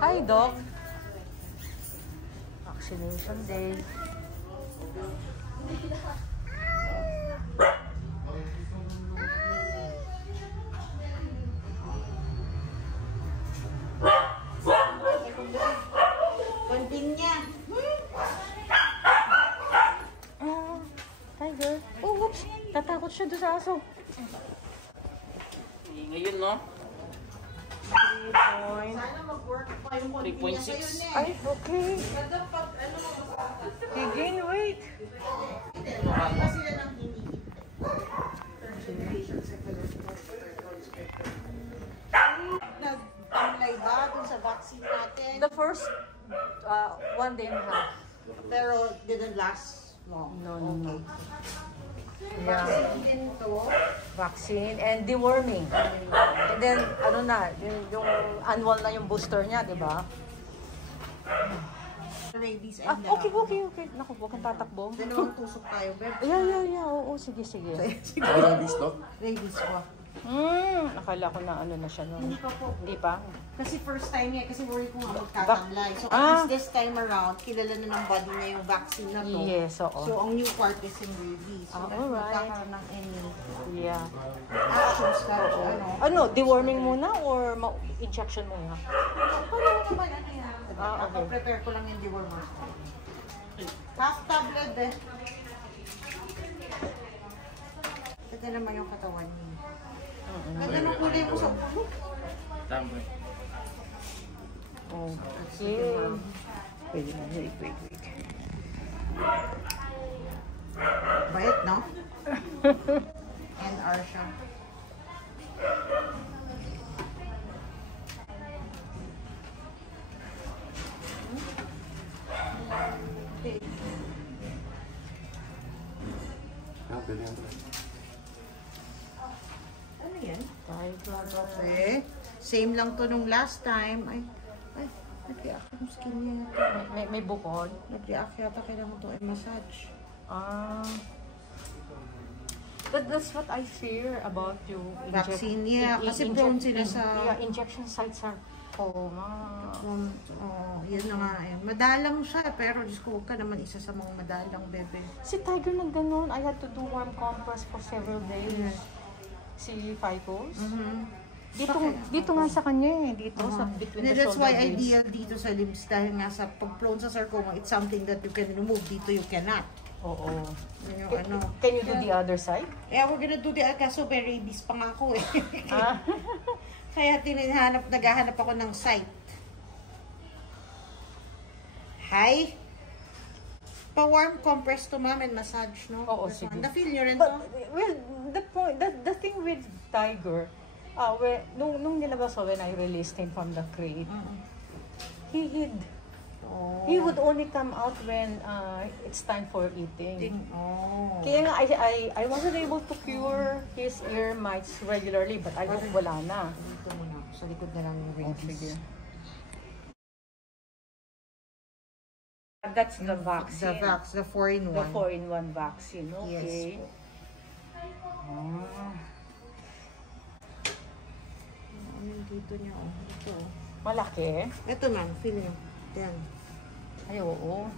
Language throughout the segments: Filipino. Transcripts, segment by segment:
Hi, Doc. Vaccination day. Convenient. Tiger. Oh, whoops. Tatakot siya doon sa aso. Ngayon, no? 3 Sana mag-work pa yung 3.6. Ay, okay. He gain weight. Kasi yan ang hinihingi. Nag-tamlay ba dun sa vaccine natin? The first 1 day and a half. Pero didn't last long. No. Yeah. Yeah. Din to. Vaccine and deworming. And then, ano na, yung annual na yung booster niya, di ba? Rabies and Okay. Naku, huwag kang tatakbo. dalawang tusok tayo. Yeah. Oo, sige. Rabies, no? Rabies po. Akala ko na ano na siya no. Hindi pa po. Hindi pa? Kasi first time niya, kasi worry ko nga magtatamlay. So at least this time around, kilala na ng body niya yung vaccine na to. Yes, oo. So ang new part is yung rabies. So alright. magkakaroon ng any Yeah. actions na Ano, deworming muna or injection muna? Ano naman, ano yan? Okay. Prepare ko lang yung dewormer. Half tablet eh. Ito naman yung katawan niya. Ganda ng kulay mo sa ulo. Tama. Okay. Wait. Bait, no? NR siya. Okay. Ano yan? Okay. Same lang to nung last time. Ay, nag-react yung skin niya. May bukod? Nag-react yata kailangan ito i-massage. That's what I fear about yung Vaccine, yeah. Kasi prone sila sa... Yeah, injection sites are coma. Yun na nga. Madalang siya, pero Diyos ko, huwag ka naman isa sa mga madalang bebe. Si Tiger nagganon. I had to do warm compress for several days. Si Ficos. Dito nga sa kanya eh. Dito sa between the That's shoulder why blades. ideal dito sa limbs dahil nga sa pag prone sa sarcoma, it's something that you can remove. Dito you cannot. Oo. Yun yung ano. Can you do the other side? Yeah, we're gonna do the kaso may rabies pa nga ako eh. Kaya naghahanap ako ng site. Hi! Pa-warm compress to ma'am and massage, no? Oo, sige. Na-feel nyo rin But, to? well, the thing with Tiger, nung nilabas ko when I released him from the crate, he hid. Oh. He would only come out when it's time for eating. Oh. Kaya nga, I wasn't able to cure his ear mites regularly, but I hope wala na. Dito muna. Sa likod na lang yung rabies. Sige. That's the vaccine. The 4-in-1. The 4-in-1 vaccine. Okay. Yes. Ano yung dito niya? Oh. Ito. Malaki? Ito ma'am, feel niyo. Yan. Ay, oo.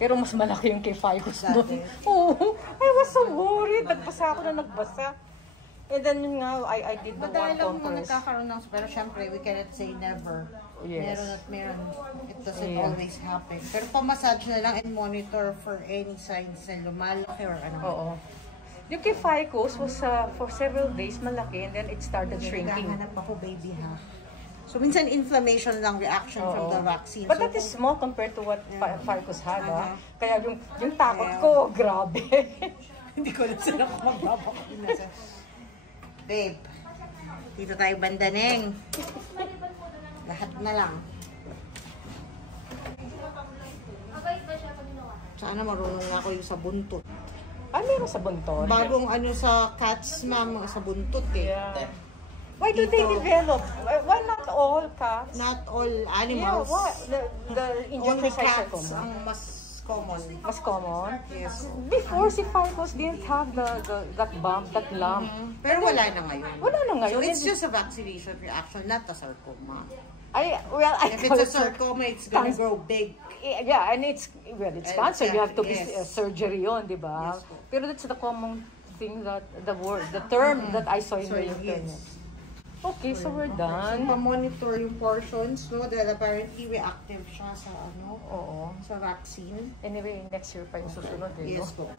Pero mas malaki yung kay Ficus doon. Dati. Oo. I was so worried. Nagbasa ako na nagbasa. And then yun nga, I did the warm Madalang mo compress. nagkakaroon ng, pero syempre, we cannot say never. Yes. Meron at meron. It doesn't Yeah. always happen. Pero pa-massage na lang and monitor for any signs na lumalaki or ano. Oo. Yung kay Ficus was for several days malaki and then it started shrinking. Naghahanap ako, baby, ha? So, minsan inflammation lang reaction from the vaccine. But so, that is small compared to what Ficus had. Kaya yung takot Yeah. ko, grabe. Hindi ko na sila kung magbabakuna. Babe, dito tayo bandaneng. Lahat na lang. Sana marunong na ako yung sa buntot. Meron sa buntot. Bagong ano sa cats, ma'am, sa buntot eh. Yeah. Why do they develop? Why not all cats? Not all Yeah, animals. what? The Only injection sites are cats common. ang mas common. Mas common. Yes. Before, si Ficus didn't have that bump, that lump. Pero wala na ngayon. Wala na ngayon. So it's just a vaccination reaction, not a sarcoma. I If it's a sarcoma, it's gonna grow big. Yeah, and it's cancer. You have to be Yes. surgery on, di ba? Yes po. Pero that's the common thing that the term that I saw in So, the internet. yes. Okay, so we're So, done. pa-monitor yung portions, no? Dahil apparently reactive siya sa Oo. sa vaccine. Anyway, next year pa yung susunod eh. Yes No? po.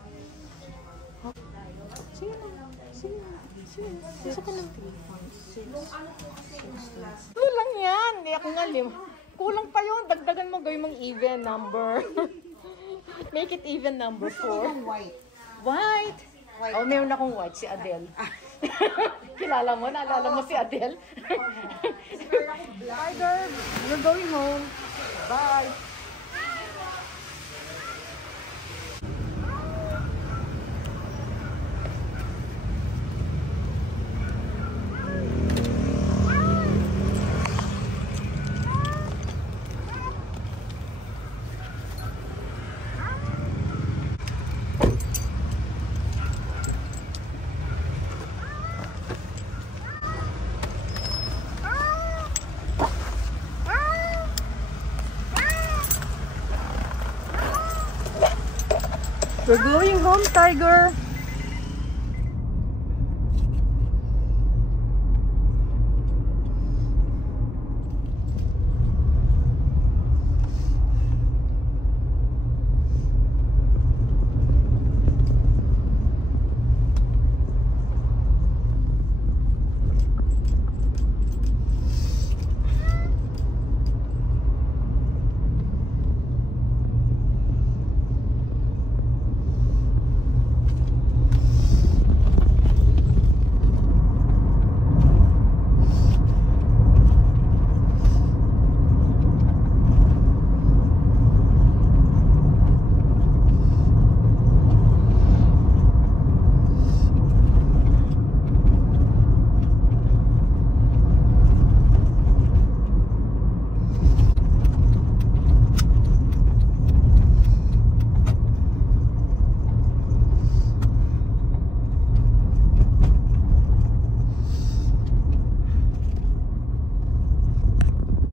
Sige na. Sige na. Sige na. Gusto ko na. Ano lang yan? Hindi ako nga kulang pa yun. Dagdagan mo, gawin mong even number. Make it even number 4. White. White. Oh, meron akong white, si Adele. Kilala mo? Naalala mo si Adele? Bye, girl. We're going home. Bye. We're going home, Tiger.